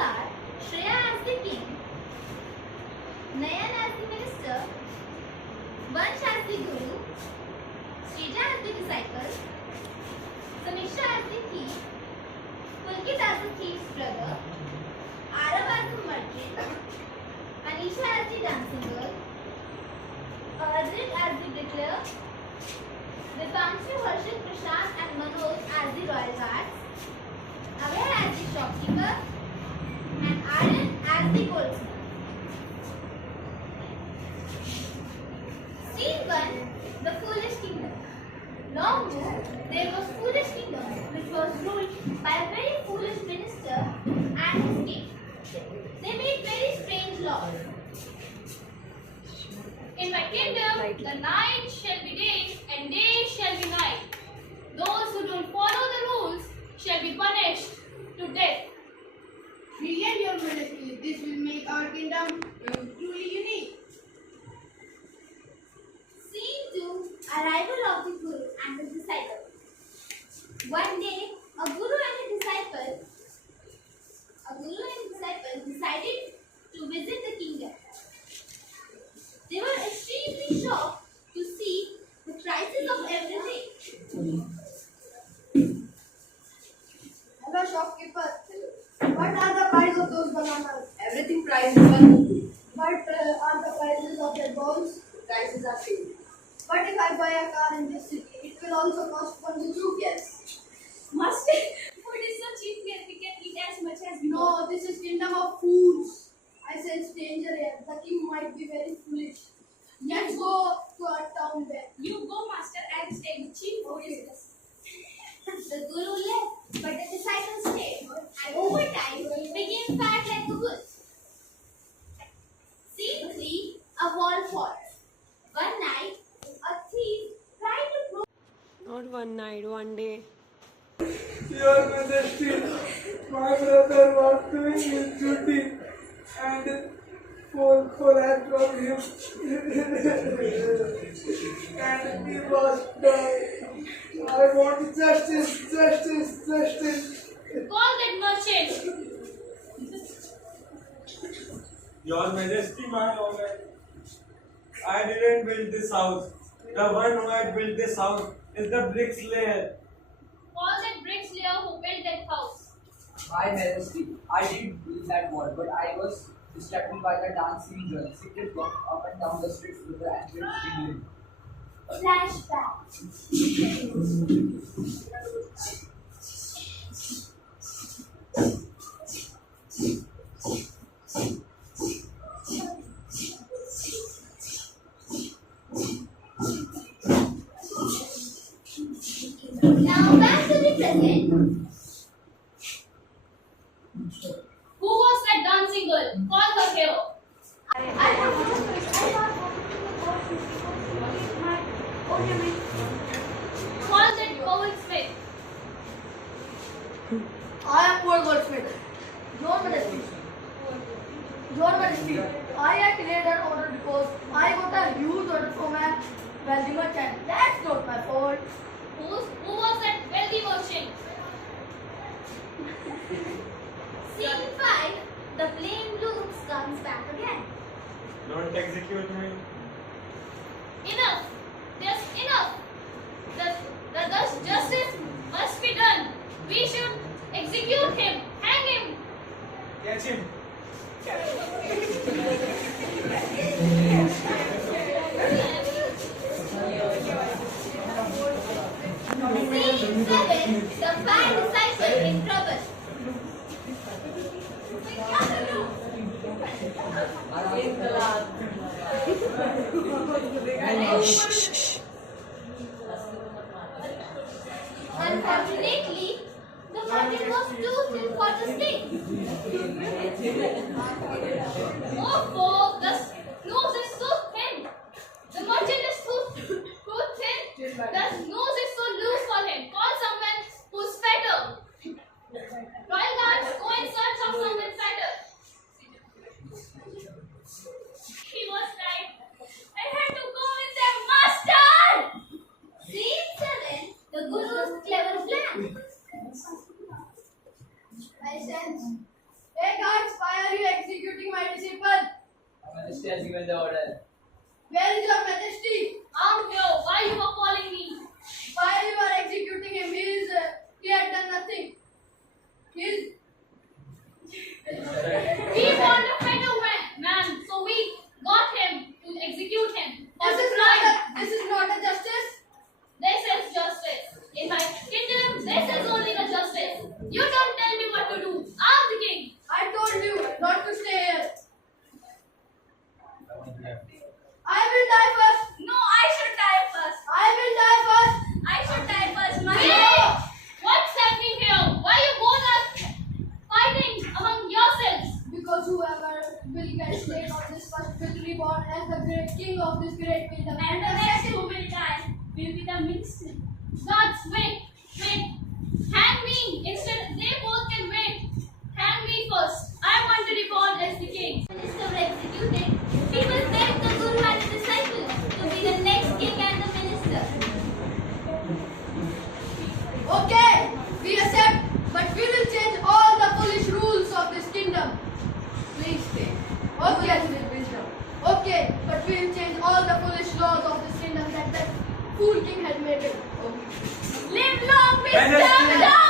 are Shreya as the king, Nayan as the minister, Vansh as the guru, Srija as the disciple, Samisha as the thief, Pulkit as the thief's brother, Arav as the merchant, Anisha as the dancing girl, Adrit as the bricklayer, Dipanshu, Harshit, Prashant and Manoj as the royal guards, Abhay as the shopkeeper, and Aryan as the goldsmith. Scene 1. The Foolish Kingdom. Long ago, there was foolish kingdom which was ruled by a very foolish minister and his king. They made very strange laws. In my kingdom, the night shall be day and day shall be night. Those who don't follow the rules shall be punished to death. Brilliant, Your Majesty. This will make our kingdom truly unique. Scene 2. Arrival of the Guru and his disciple. One day, a Guru and a disciple decided to visit the kingdom. They were extremely shocked to see the prices of everything. Hello, shopkeeper. What are the prices of those bananas? Everything price is one. What are the prices of their balls? Prices are same. What if I buy a car in this city? It will also cost 22 rupees. Master, food is so cheap here, we can eat as much as we want. No, this is kingdom of fools. I sense danger here. The king might be very foolish. Let's go to our town then. You go, Master, and stay with cheap food is this. The Guru left, but the disciples stayed, and over time became fat like a bull. Scene 3. A wall falls. One night, a thief tried to blow. Not one night, one day. Your Majesty, my brother was doing his duty and for that from him and he was died. I want justice. Call that merchant. Your Majesty, my honor, I didn't build this house. The one who had built this house is the bricklayer. Call that bricklayer who built that house. My Majesty, I did build that wall, but I was distracted by the dancing girl. She kept walking up and down the streets with her ankles jiggling. Flashback. Now back to the present. Who was that dancing girl? Call her here. Call that goldsmith. I am poor goldsmith. Your Majesty. Your Majesty, I had delayed an order because I got a huge order from a wealthy merchant. That's not my fault. Who was that wealthy merchant? Scene 5. The flame blooms comes back again. Don't execute me. Enough. There's enough. The justice must be done. We should execute him. Hang him. Catch him. Scene 7. The five disciples in trouble. Unfortunately, the merchant was too thin for the stick. Oh, the nose is so thin. The merchant is too thin. The nose is so loose for him. Call someone who's fatter. Royal guards, go in search of someone fatter. He was right. I had to go with them, Master! Scene 7. The Guru's clever plan. I sense. Hey guys! Majesty has given the order. Where is your majesty? I'm here. Why you are calling me? While you are executing him, he had done nothing. He's We want a better man, so we got him to execute him. For the crime. this is not a justice. This is justice. In my kingdom, this is only the justice. You don't tell me what to do. I'm the king. I told you not to stay here. I will die first. No, I should die first. I will die first. I should die first. Hey! What's happening here? Why you both are fighting among yourselves? Because whoever will get slain on this first will be reborn as the great king of this great kingdom. And the next who will die will be the minister. Gods, wait. Hang me. Instead, they both can wait. Hang me first. I want to reborn as the king. Minister were executed. We will take the Guru and the disciple to be the next king and the minister. Okay, we accept, but we will change all the foolish rules of this kingdom. Please stay. Okay, wisdom. Okay, but we will change all the foolish laws of this kingdom that fool king had made it. Okay. Live long, Majesty! wisdom!